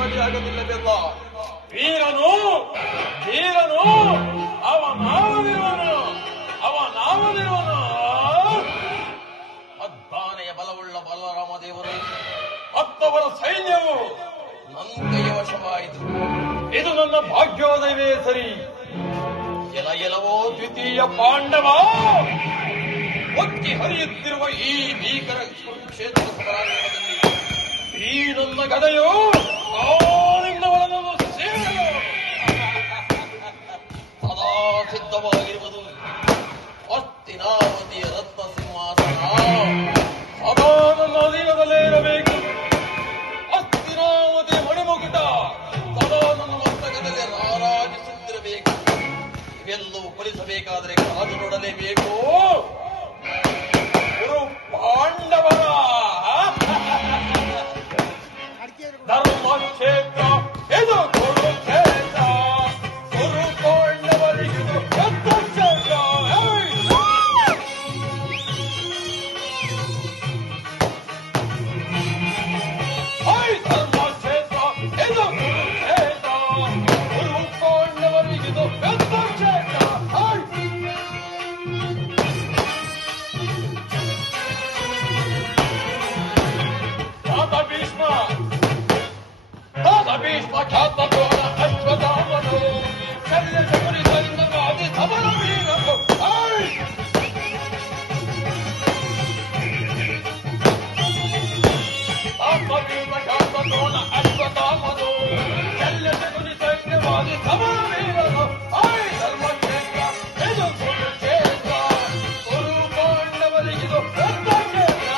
ಸಾಟಿಯಾಗಲಿಲ್ಲವೆಲ್ಲ. ವೀರನು ಧೀರನು ಅವನಾವದಿರುವನು ಅದ್ಭಾನೆಯ ಬಲವುಳ್ಳ ಬಲರಾಮ ದೇವರು ಮತ್ತವರ ಸೈನ್ಯವು ನನ್ನ ಕೈಯ ವಶವಾಯಿತು. ಇದು ನನ್ನ ಭಾಗ್ಯೋದಯವೇ ಸರಿ. ಎಲವೋ ದ್ವಿತೀಯ ಪಾಂಡವ ಒತ್ತಿ ಹರಿಯುತ್ತಿರುವ ಈ ಭೀಕರ ಕುರುಕ್ಷೇತ್ರ ಸಮರಾಂಗಣದಲ್ಲಿ ಈ ನನ್ನ ಗದೆಯು ಕಾಲಿಂದವಳನ್ನು ಸೇರಲು ಸದಾ ಸಿದ್ಧವಾಗಿರುವುದು. ಹಸ್ತಿನಾವತಿಯ ರತ್ನ ಸಿಂಹಾಸನ ಸದಾ ನನ್ನ ಅಧೀನದಲ್ಲೇ ಇರಬೇಕು. ಹಸ್ತಿನಾವತಿಯ ಮಣಿಮುಗಿಟ ಸದಾ ನನ್ನ ಮಸ್ತಕದಲ್ಲಿ ರಾರಾಜಿಸುತ್ತಿರಬೇಕು. ಇವೆಲ್ಲವೂ ಫಲಿಸಬೇಕಾದರೆ ಕಾದು ನೋಡಲೇಬೇಕು. ಗುರು ಪಾಂಡವರ ಧರ್ಮಕ್ಷೇತ್ರ ಇದು ಕುರುಕ್ಷೇತ್ರ. ಗುರು ಪಾಂಡವರಿಗಿದು ಯುದ್ಧಕ್ಷೇತ್ರ. ಧರ್ಮಕ್ಷೇತ್ರ ಇದು ಕುರುಕ್ಷೇತ್ರ. ಗುರು ಪಾಂಡವರಿಗಿದು ಯುದ್ಧಕ್ಷೇತ್ರ. ಭೀಷ್ಮ ಖ್ಯಾತ ದ್ರೋಣ ಅಶ್ವತ್ಥಾಮನು ಶಲ್ಯ ಶಬರಿಯಿಂದ ವಾದಿ ಸಮರ ವೀರನು. ಭೀಷ್ಮ ಖ್ಯಾತ ದ್ರೋಣ ಅಶ್ವತ್ಥಾಮನು ಶಲ್ಯ ಶಬರಿಯಿಂದ ವಾದಿ ಸಮರ ವೀರನು. ಧರ್ಮಕ್ಷೇತ್ರ ಇದು ಕುರುಕ್ಷೇತ್ರ. ಗುರು ಪಾಂಡವರಿಗಿದು ಯುದ್ಧಕ್ಷೇತ್ರ.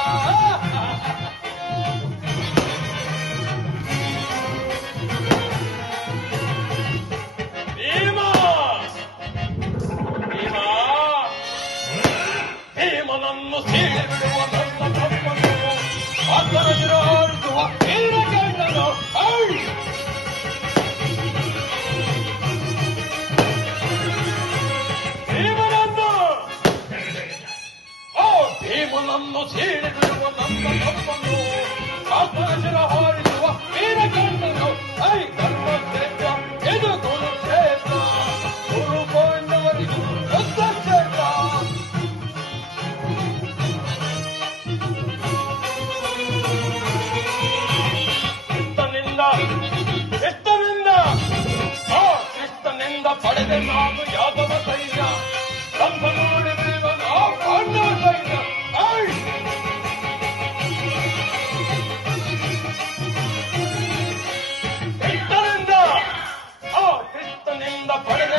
ಭೀಮನನ್ನು ಸೀಳಿ ಬಿಡುವ ನನ್ನ ತಮ್ಮನು ಆತನ ಶಿರಾರಿಸುವ ವೀರಗಣ್ಣನು. ಭೀಮನನ್ನು ಸೀಳಿ ಬಿಡುವ ನನ್ನ ತಮ್ಮನು ಆತನ ಶಿರಹಾರಿಸುವ ವೀರಗಣ್ಣನು. ಧರ್ಮಕ್ಷೇತ್ರ ಇದು ಕುರುಕ್ಷೇತ್ರ. ಗುರು ಪಾಂಡವರಿಗೂ ಯುದ್ಧಕ್ಷೇತ್ರ. ಕೃಷ್ಣನಿಂದ ಪಡೆದ ನಾನು ಯಾದವ ಸೈನ್ಯ ಕಂಬ ನೋಡಿ ಬಿಡುವ ಪಾಂಡವ ಸೈನ್ಯ. ಕೃಷ್ಣನಿಂದ ಪಡೆದ